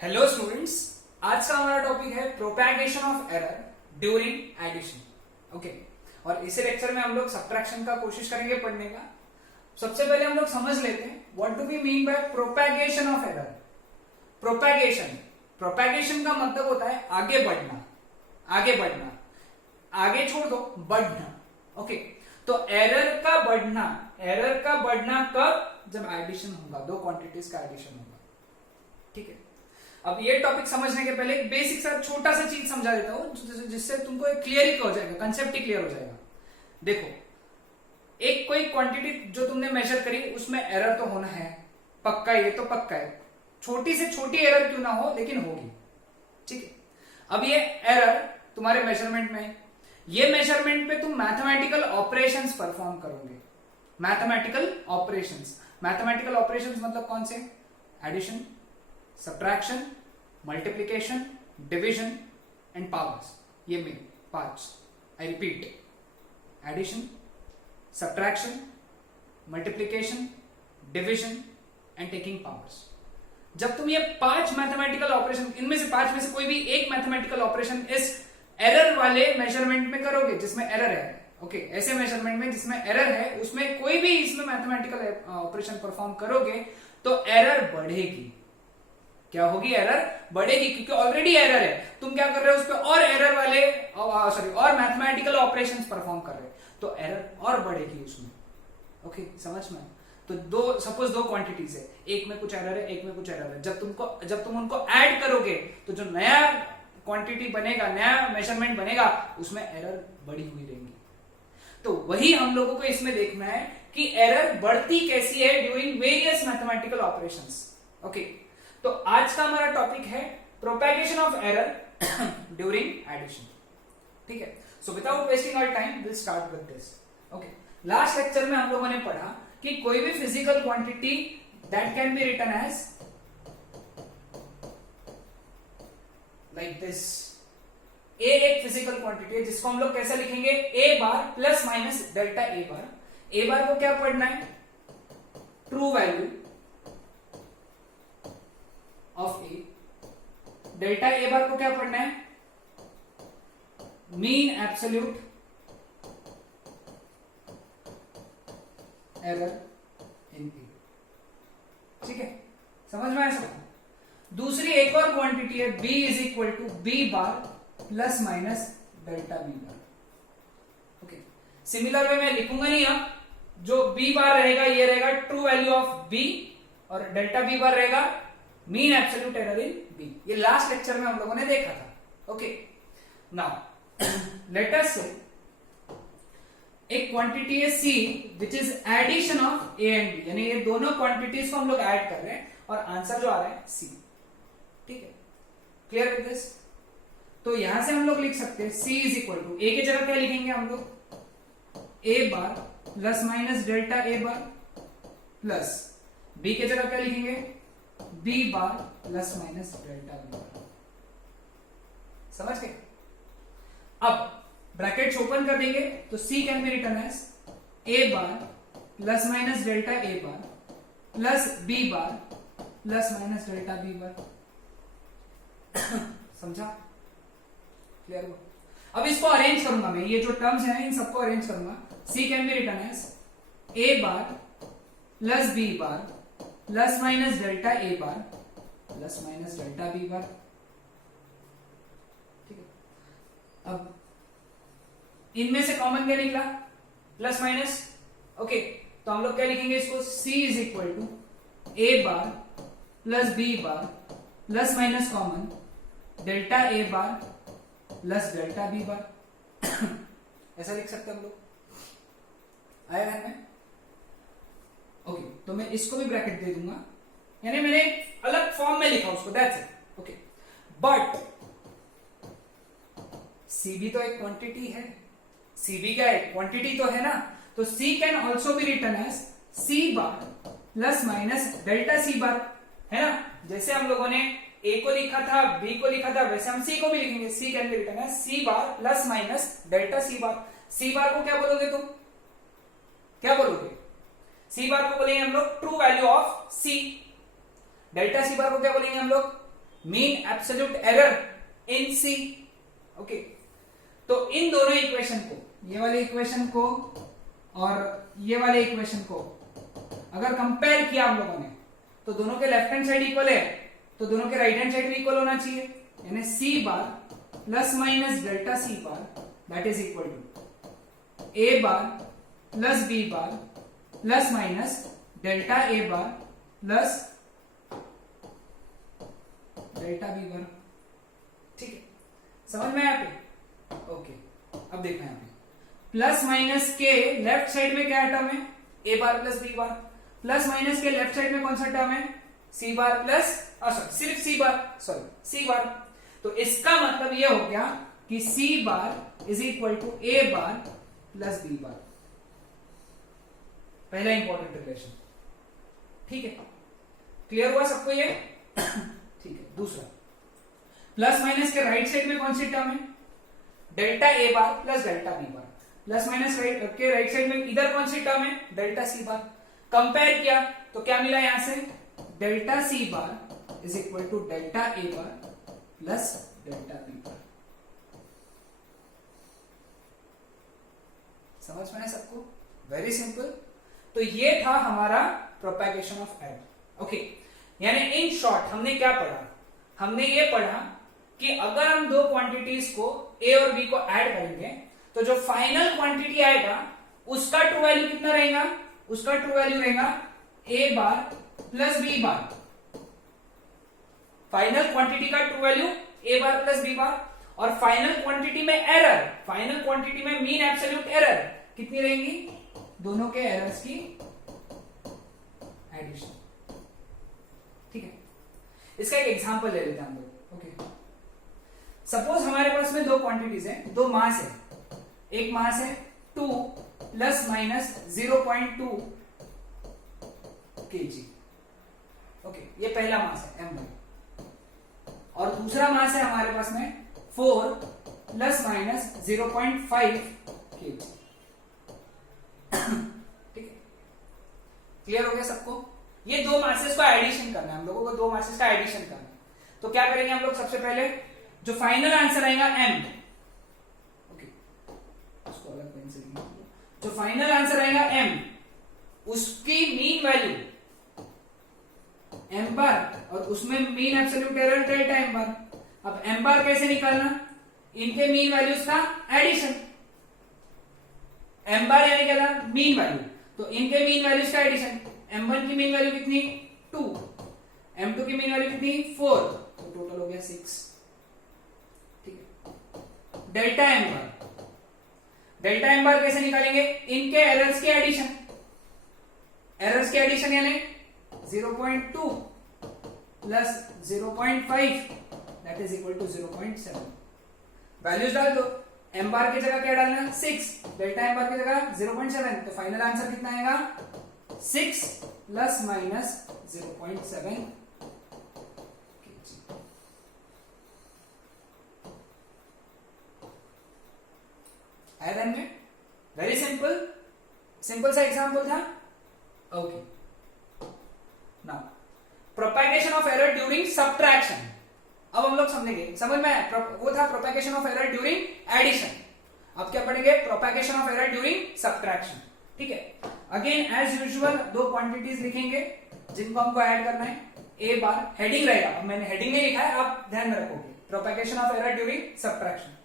Hello students, आज का हमारा टॉपिक है propagation of error during addition. Okay, और इस लेक्चर में हम लोग सब्ट्रैक्शन का कोशिश करेंगे पढ़ने का। सबसे पहले हम लोग समझ लेते हैं what do we mean by propagation of error. Propagation का मतलब होता है आगे बढ़ना, आगे छोड़ दो, बढ़ना। ओके, तो एरर का बढ़ना कब? जब एडिशन होगा, दो क्वांटिटीज का एडिशन होगा। ठीक है, अब ये टॉपिक समझने के पहले एक बेसिक सा छोटा सा चीज समझा देता हूं जिससे तुमको एक क्लियर ही हो जाएगा, कंसेप्ट ही क्लियर हो जाएगा। देखो, एक कोई क्वांटिटी जो तुमने मेजर करी उसमें एरर तो होना है, पक्का, ये तो पक्का है। छोटी से छोटी एरर क्यों ना हो, लेकिन होगी। ठीक है, अब ये एरर तुम्हारे मेजरमेंट में, ये मेजरमेंट पे तुम मैथमेटिकल ऑपरेशंस परफॉर्म करोगे। मैथमेटिकल ऑपरेशंस मतलब कौन से? Addition, subtraction, multiplication, division and powers. ये main parts, I repeat, addition, subtraction, multiplication, division and taking powers. जब तुम ये 5 मैथमेटिकल ऑपरेशन, इनमें से 5 में से कोई भी एक मैथमेटिकल ऑपरेशन इस एरर वाले मेजरमेंट में करोगे जिसमें एरर है, ओके, ऐसे मेजरमेंट में जिसमें एरर है उसमें कोई भी इसमें मैथमेटिकल ऑपरेशन परफॉर्म करोगे तो एरर बढ़ेगी। क्या होगी? एरर बढ़ेगी, क्योंकि ऑलरेडी एरर है। तुम क्या कर रहे हो? उस पर और एरर वाले और मैथमेटिकल ऑपरेशंस परफॉर्म कर रहे हो, तो एरर और बढ़ेगी उसमें। ओके, समझ में? तो सपोज दो क्वांटिटीज है, एक में कुछ एरर है, एक में कुछ एरर है। जब तुम उनको ऐड करोगे तो जो नया क्वांटिटी बनेगा, नया मेजरमेंट बनेगा, उसमें एरर बढ़ी हुई रहेंगी। तो वही हम लोगों को इसमें देखना है कि एरर बढ़ती कैसी है during various mathematical operations. Okay, तो आज का हमारा टॉपिक है propagation of error during addition. ठीक है, so without wasting our time will start with this. Okay, last lecture में हम लोगों ने पढ़ा कि कोई भी physical quantity that can be written as like this. A एक फिजिकल क्वांटिटी है जिसको हम लोग कैसे लिखेंगे? A bar plus minus delta A bar. A bar को क्या पढ़ना है? True value of A. Delta A bar को क्या पढ़ना है? Mean absolute error in A. ठीक है, समझ में आया सब? दूसरी एक और क्वांटिटी है b is equal to b bar plus minus delta B bar. Okay, similar way में लिखूंगा नहीं। अब जो b बार रहेगा ये रहेगा ट्रू वैल्यू ऑफ b, और डेल्टा b बार रहेगा मीन एब्सोल्यूट एरर इन b। ये लास्ट लेक्चर में हम लोगों ने देखा था। ओके, नाउ लेट अस से एक क्वांटिटी है c which is addition of a and b, यानी ये दोनों क्वांटिटीज को हम लोग ऐड कर रहे हैं और आंसर जो आ रहा है c। ठीक है, क्लियर विद दिस? तो यहां से हम लोग लिख सकते हैं c is equal to, a की जगह क्या लिखेंगे हम लोग? a bar plus minus delta a bar plus b की जगह क्या लिखेंगे? b bar plus minus delta b bar. समझ गए? अब ब्रैकेट्स ओपन कर देंगे तो c can be written as a bar plus minus delta a bar plus b bar plus minus delta b bar. समझा? क्लियर हुआ? अब इसको अरेंज करूंगा मैं, ये जो टर्म्स हैं इन सबको अरेंज करूंगा। c can be written as a bar plus b bar plus minus delta a bar plus minus delta b bar. ठीक है, अब इनमें से कॉमन क्या निकला? Plus minus. ओके, तो हम लोग क्या लिखेंगे इसको? c is equal to a bar plus b bar plus minus common delta a bar plus delta b bar. ऐसा लिख सकते हैं हम लोग, आया है में? ओके, तो मैं इसको भी ब्रैकेट दे दूंगा, यानी मैंने एक अलग फॉर्म में लिखा उसको, that's it. Okay, but c भी तो एक क्वांटिटी है। c भी क्या है? क्वांटिटी तो है ना। तो c can also be written as c bar plus minus delta c bar, है ना? जैसे हम लोगों ने a को लिखा था, b को लिखा था, वैसे हम c को भी लिखेंगे। c can be written as c bar plus minus delta c bar. c bar को क्या बोलोगे तुम? क्या बोलोगे? c बार को बोलेंगे हम लोग true value of c। Delta C bar को क्या बोलेंगे हम लोग? Mean absolute error in C. Okay, तो इन दोनों इक्वेशन को, ये वाले इक्वेशन को और ये वाले इक्वेशन को अगर कंपेयर किया हम लोगों ने, तो दोनों के लेफ्ट हैंड साइड इक्वल है, तो दोनों के राइट हैंड साइड भी इक्वल होना चाहिए, यानी C bar plus minus delta C bar that is equal to A bar plus B bar plus minus delta A bar plus delta B bar. ठीक है, समझ में आया पे? ओके, अब देखना है प्लस माइनस के लेफ्ट साइड में क्या टर्म है, A bar plus B bar, plus minus के लेफ्ट साइड में कौन सा टर्म है, सी बार प्लस सिर्फ सी बार, सॉरी सी बार। तो इसका मतलब ये हो गया कि C bar is equal to A bar plus B bar, पहला इंपॉर्टेंट रिलेशन। ठीक है, क्लियर हुआ सबको ये? ठीक है, दूसरा प्लस माइनस के राइट साइड में कौन सी टर्म है, डेल्टा ए bar plus delta B bar, plus minus के राइट साइड में इधर कौन सी टर्म है, डेल्टा सी बार। कंपेयर किया तो क्या मिला यहां से, delta C bar is equal to delta A bar plus delta B bar. समझ में है सबको? Very simple. तो ये था हमारा प्रोपेगेशन ऑफ एरर। ओके, यानी इन शॉर्ट हमने क्या पढ़ा, हमने ये पढ़ा कि अगर हम दो क्वांटिटीज को ए और बी को ऐड करेंगे तो जो फाइनल क्वांटिटी आएगा उसका ट्रू वैल्यू कितना रहेगा, उसका ट्रू वैल्यू रहेगा A bar plus B bar. Final quantity का true value A bar plus B bar, और फाइनल क्वांटिटी में एरर, फाइनल क्वांटिटी में मीन एब्सोल्यूट एरर कितनी रहेंगी, दोनों के एरर्स की एडिशन। ठीक है, इसका एक एग्जांपल ले लेते हैं हम लोग। ओके, सपोज हमारे पास में दो क्वांटिटीज है, दो मास है, एक मास है 2 प्लस माइनस 0.2 kg। ओके, ये पहला मास है m1, और दूसरा मास है हमारे पास में 4 प्लस माइनस 0.5 kg। ठीक है, क्लियर हो गया सबको? ये दो मासेस का एडिशन करना है हम लोगों को, दो मासेस का एडिशन करना है। तो क्या करेंगे हम लोग, सबसे पहले जो फाइनल आंसर आएगा m, ओके उसको अलग पेन से, जो फाइनल आंसर आएगा m, उसकी मीन वैल्यू m बार और उसमें mean absolute error delta m बार। अब m बार कैसे निकालना, इनके मीन वैल्यूज का एडिशन, m बार यानी क्या था, मीन वैल्यू, तो इनके मीन वैल्यूज का एडिशन। m1 की मीन वैल्यू कितनी 2, m2 की मीन वैल्यू कितनी 4, तो टोटल हो गया 6। ठीक है, delta m bar, delta m बार कैसे निकालेंगे, इनके एरर्स के एडिशन, एरर्स के एडिशन यानी 0.2 plus 0.5 that is equal to 0.7। Values डाल दो, m बार की जगह क्या डालना, 6, डेल्टा m बार की जगह 0.7, तो फाइनल आंसर कितना आएगा, 6 प्लस माइनस 0.7 kg। आया ध्यान में? वेरी सिंपल, सिंपल सा एग्जांपल था। Okay, now propagation of error during subtraction. अब हम लोग समझेंगे, समझ में आया? वो था propagation of error during addition, अब क्या पढ़ेंगे, propagation of error during subtraction. ठीक है, अगेन एज यूजुअल दो क्वांटिटीज लिखेंगे जिनको हमको ऐड करना है, ए बार हेडिंग रहेगा, अब मैंने हेडिंग नहीं लिखा है, आप ध्यान में रखोगे, propagation of error during subtraction,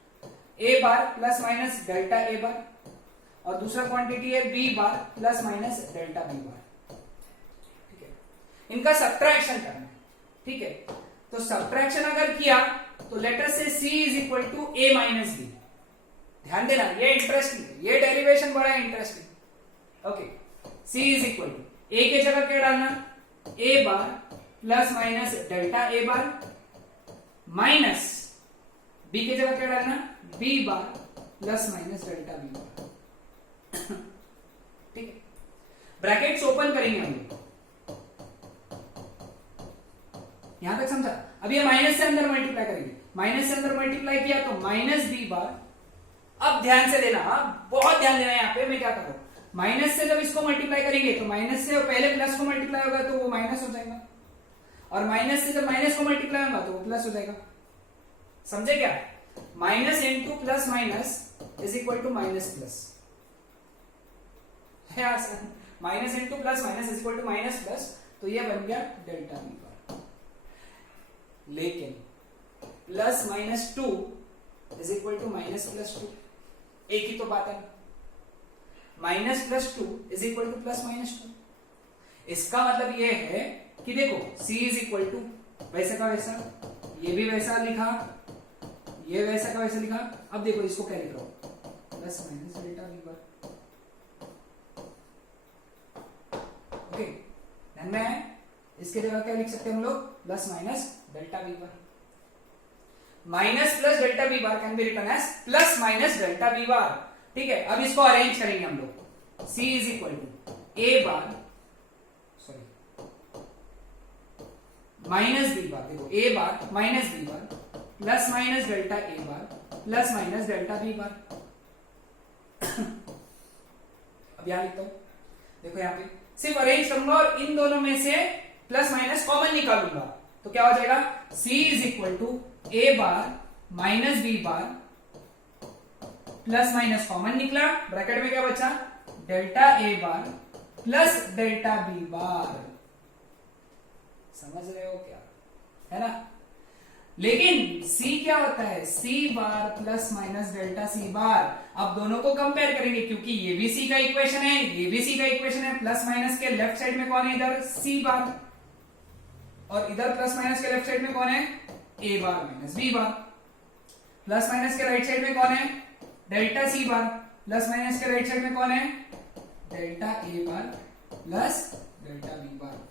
A bar plus minus delta A bar, और दूसरा क्वांटिटी है B bar plus minus delta B bar. ठीक है, इनका सब्ट्रैक्शन करना है। ठीक है, तो सब्ट्रैक्शन अगर किया तो लेटर से c is equal to a minus b. ध्यान देना, ये इंटरेस्टिंग है, ये डेरिवेशन बड़ा interesting. Okay, c is equal to a के जगह क्या डालना, a bar plus minus delta a bar minus b के जगह क्या डालना, b bar plus minus delta b bar. ठीक है, ब्रैकेट्स ओपन करेंगे हम लोग, यहां तक समझा? अब ये माइनस से अंदर मल्टीप्लाई करेंगे, माइनस से अंदर मल्टीप्लाई किया तो माइनस बी बार। अब ध्यान से देना, बहुत ध्यान देना, यहां पे मैं क्या करूं, माइनस से जब इसको मल्टीप्लाई करेंगे तो माइनस से पहले प्लस को मल्टीप्लाई होगा तो वो माइनस हो जाएगा, और माइनस से जब माइनस को मल्टीप्लाई होगा तो वो प्लस हो जाएगा। समझे क्या? Minus into plus minus is equal to minus plus, minus into plus minus is equal to minus plus, तो ये बन गया डेल्टा वी बार। लेकिन plus minus two is equal to minus plus two, एक ही तो बात है। Minus plus two is equal to plus minus two. इसका मतलब ये है कि देखो c इज इक्वल टू वैसे का वैसा, ये भी वैसा लिखा, ये वैसा का वैसा लिखा। अब देखो इसको क्या लिख रहा हूं, प्लस माइनस डेल्टा वी बार। ओके, ध्यान में है? इसके जगह क्या लिख सकते हैं हम लोग, plus minus delta V bar. Minus plus delta V bar can be written as plus minus delta V bar. ठीक है, अब इसको अरेंज करेंगे हम लोग। c is equal to A bar, sorry minus B bar, देखो A bar minus B bar plus minus delta A bar plus minus delta B bar. अब यहां लिखता हूं, देखो यहां पे सिर्फ अरेंज करूंगा और इन दोनों में से प्लस माइनस कॉमन निकालूंगा, तो क्या हो जाएगा, c is equal to A bar minus B bar plus minus common निकला, ब्रैकेट में क्या बचा, डेल्टा ए bar plus delta B bar. समझ रहे हो क्या, है ना? लेकिन c क्या होता है, c bar plus minus delta c बार। अब दोनों को कंपेयर करेंगे क्योंकि ये भी c का इक्वेशन है, ये भी c का इक्वेशन है। प्लस माइनस के लेफ्ट साइड में कौन है, इधर c बार, और इधर प्लस माइनस के लेफ्ट साइड में कौन है, a bar minus b bar. Plus minus के राइट साइड में कौन है, delta c bar. Plus minus के राइट साइड में कौन है, delta a bar plus delta b bar.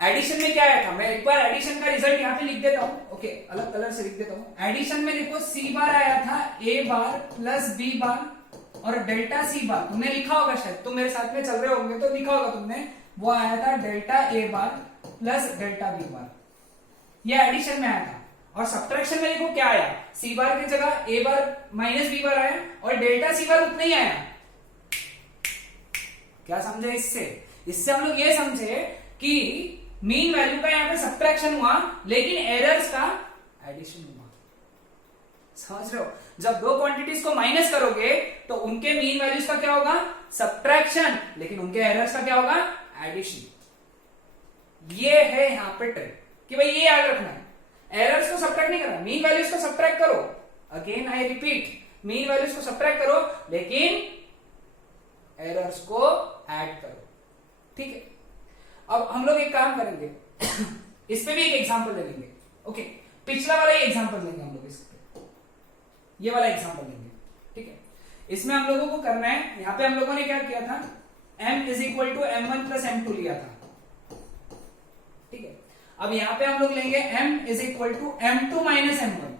Addition में क्या आया था, मैं एक बार एडिशन का रिजल्ट यहां पे लिख देता हूं। ओके, अलग कलर से लिख देता हूं। एडिशन में देखो c बार आया था a बार प्लस b बार और डेल्टा c बार। तुमने लिखा होगा, शायद तुम मेरे साथ में चल रहे होंगे तो लिखा होगा तुमने, वो आया था delta a bar plus delta b बार। ये एडिशन में आया था। और सब्ट्रैक्शन में देखो क्या आया, c बार की जगह a बार माइनस b बार आया और डेल्टा c बार उतना ही आया। क्या समझे इससे? इससे हम लोग ये समझे कि मीन वैल्यू का यहां पे सब्ट्रैक्शन हुआ लेकिन एरर्स का एडिशन हुआ। समझ रहे हो? जब दो क्वांटिटीज को माइनस करोगे तो उनके मीन वैल्यूज का क्या होगा, सब्ट्रैक्शन, लेकिन उनके एरर्स का क्या होगा, एडिशन। ये है यहां पे ट्रिक कि भाई ये याद रखना है, एरर्स को सब्ट्रैक्ट नहीं करना, मीन वैल्यूज को सब्ट्रैक्ट करो। Again I repeat, mean values को सब्ट्रैक्ट करो लेकिन एरर्स को ऐड करो। ठीक है, अब हम लोग एक काम करेंगे इस पे भी एक एग्जांपल ले लेंगे। ओके, पिछला वाला ही एग्जांपल लेंगे हम लोग, इस पे ये वाला एग्जांपल लेंगे। ठीक है, इसमें हम लोगों को करना है, यहां पे हम लोगों ने क्या किया था, m is equal to m1 plus m2 लिया था। ठीक है, अब यहां पे हम लोग लेंगे m is equal to m2 minus m1,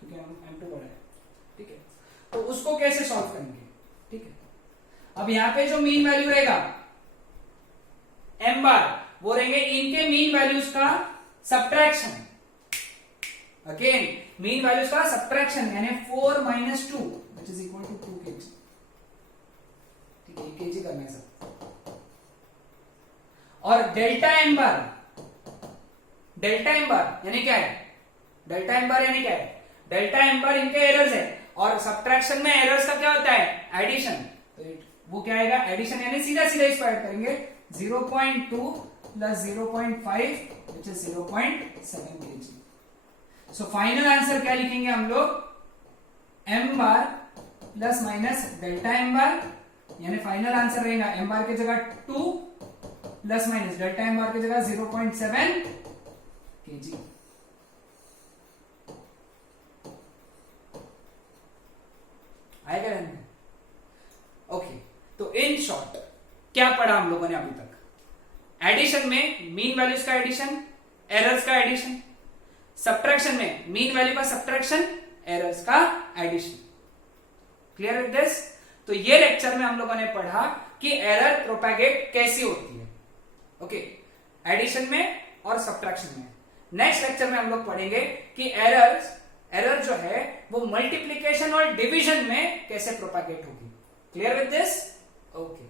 क्योंकि m2 बड़ा है। ठीक है, तो उसको कैसे सॉल्व करेंगे? ठीक है, अब यहां पे जो मीन वैल्यू रहेगा m बार, वो रहेंगे इनके मीन वैल्यूज का सब्ट्रैक्शन। अगेन मीन वैल्यूज का सब्ट्रैक्शन, यानी 4 minus 2 which is equal to 2 kg। ठीक है, kg करना है सब। और delta m bar, delta m bar यानी क्या है, डेल्टा m बार यानी क्या है, डेल्टा m बार इनके एरर्स है और सब्ट्रैक्शन में एरर्स का क्या होता है, एडिशन। तो वो क्या आएगा, एडिशन, यानी सीधा सीधा इसको ऐड करेंगे, 0.2 plus 0.5 which is 0.7 kg. So final answer क्या लिखेंगे हम लोग, m बार plus minus delta m bar, यानी फाइनल आंसर रहेगा m बार की जगह 2 प्लस माइनस डेल्टा m बार की जगह 0.7 kg। आएगा रहने? ओके, तो इन शॉर्ट क्या पढ़ा हम लोगों ने अभी तक, एडिशन में मीन वैल्यूज का एडिशन, एरर्स का एडिशन, सब्ट्रैक्शन में मीन वैल्यू का सब्ट्रैक्शन, एरर्स का एडिशन। Clear with this? तो ये लेक्चर में हम लोगों ने पढ़ा कि एरर प्रोपैगेट कैसी होती है, ओके, एडिशन में और सब्ट्रैक्शन में। नेक्स्ट लेक्चर में हम लोग पढ़ेंगे कि एरर जो है वो मल्टीप्लीकेशन और डिवीजन में कैसे प्रोपैगेट होगी। Clear with this? ओके।